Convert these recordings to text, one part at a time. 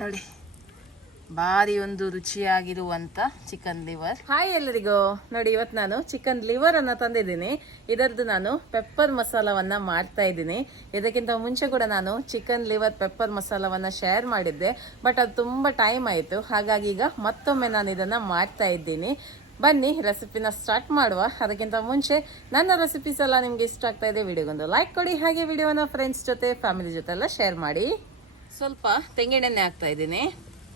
ನೋಡಿ, ಭಾರಿ ಒಂದು ರುಚಿಯಾಗಿರುವಂತ ಚಿಕನ್ ಲಿವರ್. ಹಾಯ್ ಎಲ್ಲರಿಗೂ. ನೋಡಿ, ಇವತ್ತು ನಾನು ಚಿಕನ್ ಲಿವರ್ ಅನ್ನ ತಂದಿದ್ದೀನಿ. ಇದರದ್ದು ನಾನು ಪೆಪ್ಪರ್ ಮಸಾಲವನ್ನ ಮಾಡ್ತಾ ಇದ್ದೀನಿ. ಇದಕ್ಕಿಂತ ಮುಂಚೆ ಕೂಡ ನಾನು ಚಿಕನ್ ಲಿವರ್ ಪೆಪ್ಪರ್ ಮಸಾಲವನ್ನ ಶೇರ್ ಮಾಡಿದ್ದೆ, ಬಟ್ ಅದು ತುಂಬಾ ಟೈಮ್ ಆಯ್ತು. ಹಾಗಾಗಿ ಈಗ ಮತ್ತೊಮ್ಮೆ ನಾನು ಇದನ್ನ ಮಾಡ್ತಾ ಇದ್ದೀನಿ. ಬನ್ನಿ ರೆಸಿಪಿನ ಸ್ಟಾರ್ಟ್ ಮಾಡುವ. ಅದಕ್ಕಿಂತ ಮುಂಚೆ ನನ್ನ ರೆಸಿಪೀಸ್ ಎಲ್ಲ ನಿಮ್ಗೆ ಇಷ್ಟ ಆಗ್ತಾ ಇದೆ, ವಿಡಿಯೋಗೊಂದು ಲೈಕ್ ಕೊಡಿ. ಹಾಗೆ ವಿಡಿಯೋನ ಫ್ರೆಂಡ್ಸ್ ಜೊತೆ, ಫ್ಯಾಮಿಲಿ ಜೊತೆ ಎಲ್ಲ ಶೇರ್ ಮಾಡಿ. ಸ್ವಲ್ಪ ತೆಂಗಿನೆಣ್ಣೆ ಹಾಕ್ತಾ ಇದ್ದೀನಿ,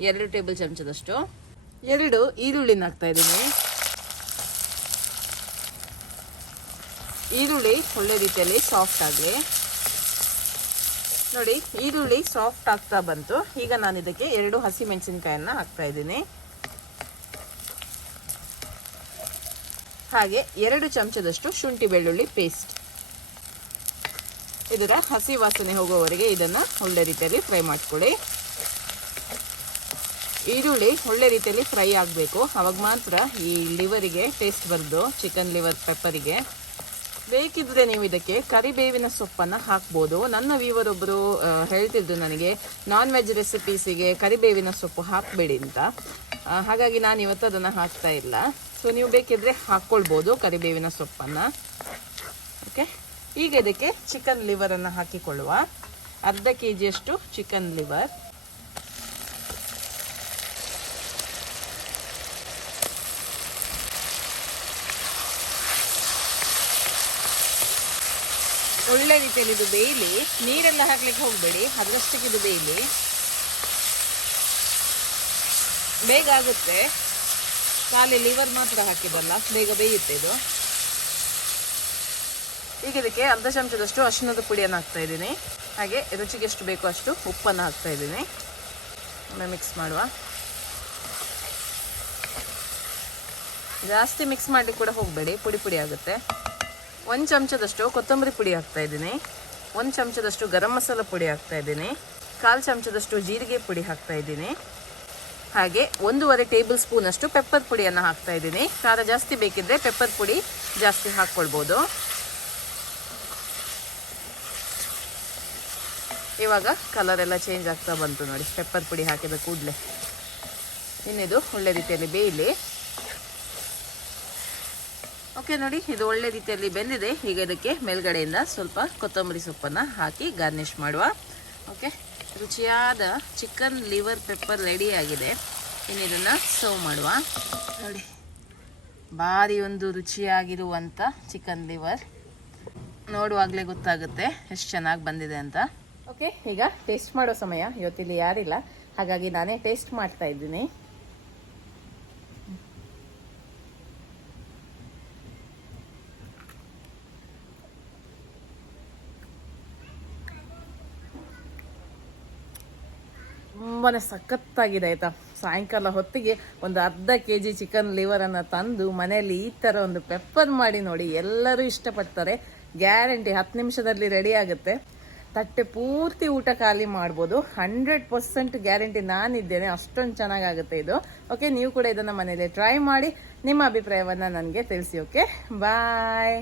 2 ಟೇಬಲ್ ಚಮಚದಷ್ಟು. 2 ಈರುಳ್ಳಿನ ಹಾಕ್ತಾ ಇದ್ದೀನಿ. ಈರುಳ್ಳಿ ಒಳ್ಳೆ ರೀತಿಯಲ್ಲಿ ಸಾಫ್ಟ್ ಆಗಲಿ. ನೋಡಿ, ಈರುಳ್ಳಿ ಸಾಫ್ಟ್ ಆಗ್ತಾ ಬಂತು. ಈಗ ನಾನು ಇದಕ್ಕೆ 2 ಹಸಿಮೆಣಸಿನಕಾಯನ್ನ ಹಾಕ್ತಾ ಇದ್ದೀನಿ. ಹಾಗೆ 2 ಚಮಚದಷ್ಟು ಶುಂಠಿ ಬೆಳ್ಳುಳ್ಳಿ ಪೇಸ್ಟ್. ಇದರ ಹಸಿ ವಾಸನೆ ಹೋಗುವವರೆಗೆ ಇದನ್ನ ಒಳ್ಳೆ ರೀತಿಯಲ್ಲಿ ಫ್ರೈ ಮಾಡ್ಕೊಳ್ಳಿ. ಈರುಳ್ಳಿ ಒಳ್ಳೆ ರೀತಿಯಲ್ಲಿ ಫ್ರೈ ಆಗಬೇಕು, ಅವಾಗ ಮಾತ್ರ ಈ ಲಿವರಿಗೆ ಟೇಸ್ಟ್ ಬರೋದು, ಚಿಕನ್ ಲಿವರ್ ಪೆಪ್ಪರಿಗೆ. ಬೇಕಿದ್ರೆ ನೀವು ಇದಕ್ಕೆ ಕರಿಬೇವಿನ ಸೊಪ್ಪನ್ನು ಹಾಕ್ಬೋದು. ನನ್ನ ವ್ಯೂವರ್ ಒಬ್ಬರು ಹೇಳ್ತಿದ್ರು ನನಗೆ, ನಾನ್ ವೆಜ್ ರೆಸಿಪೀಸಿಗೆ ಕರಿಬೇವಿನ ಸೊಪ್ಪು ಹಾಕಬೇಡಿ ಅಂತ. ಹಾಗಾಗಿ ನಾನು ಇವತ್ತು ಅದನ್ನು ಹಾಕ್ತಾ ಇಲ್ಲ. ಸೊ ನೀವು ಬೇಕಿದ್ರೆ ಹಾಕ್ಕೊಳ್ಬೋದು ಕರಿಬೇವಿನ ಸೊಪ್ಪನ್ನು. ಓಕೆ, ಈಗ ಇದಕ್ಕೆ ಚಿಕನ್ ಲಿವರನ್ನು ಹಾಕಿಕೊಳ್ಳುವ. ಅರ್ಧ ಕೆಜಿಯಷ್ಟು ಚಿಕನ್ ಲಿವರ್. ಒಳ್ಳೆ ರೀತಿಯಲ್ಲಿ ಇದು ಬೇಯಲಿ. ನೀರೆಲ್ಲ ಹಾಕ್ಲಿಕ್ಕೆ ಹೋಗಬೇಡಿ, ಅದರಷ್ಟಕ್ಕೆ ಇದು ಬೇಯಲಿ. ಬೇಗ ಆಗುತ್ತೆ, ಖಾಲಿ ಲಿವರ್ ಮಾತ್ರ ಹಾಕಿದಲ್ಲ, ಬೇಗ ಬೇಯುತ್ತೆ ಇದು. ಈಗ ಇದಕ್ಕೆ ಅರ್ಧ ಚಮಚದಷ್ಟು ಅರಿಶಿಣದ ಪುಡಿಯನ್ನು ಹಾಕ್ತಾ ಇದ್ದೀನಿ. ಹಾಗೆ ರುಚಿಗೆ ಎಷ್ಟು ಬೇಕೋ ಅಷ್ಟು ಉಪ್ಪನ್ನು ಹಾಕ್ತಾ ಇದ್ದೀನಿ. ಒಮ್ಮೆ ಮಿಕ್ಸ್ ಮಾಡುವ. ಜಾಸ್ತಿ ಮಿಕ್ಸ್ ಮಾಡಲಿಕ್ಕೆ ಕೂಡ ಹೋಗಬೇಡಿ, ಪುಡಿ ಪುಡಿ ಆಗುತ್ತೆ. 1 ಚಮಚದಷ್ಟು ಕೊತ್ತಂಬರಿ ಪುಡಿ ಹಾಕ್ತಾ ಇದ್ದೀನಿ. 1 ಚಮಚದಷ್ಟು ಗರಂ ಮಸಾಲ ಪುಡಿ ಹಾಕ್ತಾ ಇದ್ದೀನಿ. 1/4 ಚಮಚದಷ್ಟು ಜೀರಿಗೆ ಪುಡಿ ಹಾಕ್ತಾ ಇದ್ದೀನಿ. ಹಾಗೆ 1.5 ಟೇಬಲ್ ಸ್ಪೂನ್ ಅಷ್ಟು ಪೆಪ್ಪರ್ ಪುಡಿಯನ್ನು ಹಾಕ್ತಾ ಇದ್ದೀನಿ. ಖಾರ ಜಾಸ್ತಿ ಬೇಕಿದ್ರೆ ಪೆಪ್ಪರ್ ಪುಡಿ ಜಾಸ್ತಿ ಹಾಕ್ಕೊಳ್ಬೋದು. ಇವಾಗ ಕಲರ್ ಎಲ್ಲ ಚೇಂಜ್ ಆಗ್ತಾ ಬಂತು ನೋಡಿ, ಪೆಪ್ಪರ್ ಪುಡಿ ಹಾಕಿದ ಕೂಡಲೇ. ಇನ್ನಿದು ಒಳ್ಳೆ ರೀತಿಯಲ್ಲಿ ಬೇಯಲಿ. ಓಕೆ, ನೋಡಿ, ಇದು ಒಳ್ಳೆ ರೀತಿಯಲ್ಲಿ ಬೆಂದಿದೆ. ಈಗ ಇದಕ್ಕೆ ಮೇಲ್ಗಡೆಯಿಂದ ಸ್ವಲ್ಪ ಕೊತ್ತಂಬರಿ ಸೊಪ್ಪನ್ನು ಹಾಕಿ ಗಾರ್ನಿಷ್ ಮಾಡುವ. ಓಕೆ, ರುಚಿಯಾದ ಚಿಕನ್ ಲಿವರ್ ಪೆಪ್ಪರ್ ರೆಡಿ ಆಗಿದೆ. ಇನ್ನು ಇದನ್ನು ಸರ್ವ್ ಮಾಡುವ. ನೋಡಿ, ಭಾರಿ ಒಂದು ರುಚಿಯಾಗಿರುವಂಥ ಚಿಕನ್ ಲಿವರ್. ನೋಡುವಾಗಲೇ ಗೊತ್ತಾಗುತ್ತೆ ಎಷ್ಟು ಚೆನ್ನಾಗಿ ಬಂದಿದೆ ಅಂತ. ಓಕೆ, ಈಗ ಟೇಸ್ಟ್ ಮಾಡೋ ಸಮಯ. ಇವತ್ತಿಲ್ಲಿ ಯಾರಿಲ್ಲ, ಹಾಗಾಗಿ ನಾನೇ ಟೇಸ್ಟ್ ಮಾಡ್ತಾ ಇದ್ದೀನಿ. ತುಂಬಾ ಸಖತ್ತಾಗಿದೆ ಆಯ್ತಾ. ಸಾಯಂಕಾಲ ಹೊತ್ತಿಗೆ ಒಂದು ಅರ್ಧ ಕೆಜಿ ಚಿಕನ್ ಲಿವರನ್ನು ತಂದು ಮನೆಯಲ್ಲಿ ಈ ಥರ ಒಂದು ಪೆಪ್ಪರ್ ಮಾಡಿ ನೋಡಿ, ಎಲ್ಲರೂ ಇಷ್ಟಪಡ್ತಾರೆ. ಗ್ಯಾರಂಟಿ 10 ನಿಮಿಷದಲ್ಲಿ ರೆಡಿ ಆಗುತ್ತೆ. ತಟ್ಟೆ ಪೂರ್ತಿ ಊಟ ಖಾಲಿ ಮಾಡ್ಬೋದು. 100% ಗ್ಯಾರಂಟಿ ನಾನಿದ್ದೇನೆ, ಅಷ್ಟೊಂದು ಚೆನ್ನಾಗಾಗುತ್ತೆ ಇದು. ಓಕೆ, ನೀವು ಕೂಡ ಇದನ್ನು ಮನೆಯಲ್ಲಿ ಟ್ರೈ ಮಾಡಿ ನಿಮ್ಮ ಅಭಿಪ್ರಾಯವನ್ನು ನನಗೆ ತಿಳಿಸಿ. ಓಕೆ, ಬಾಯ್.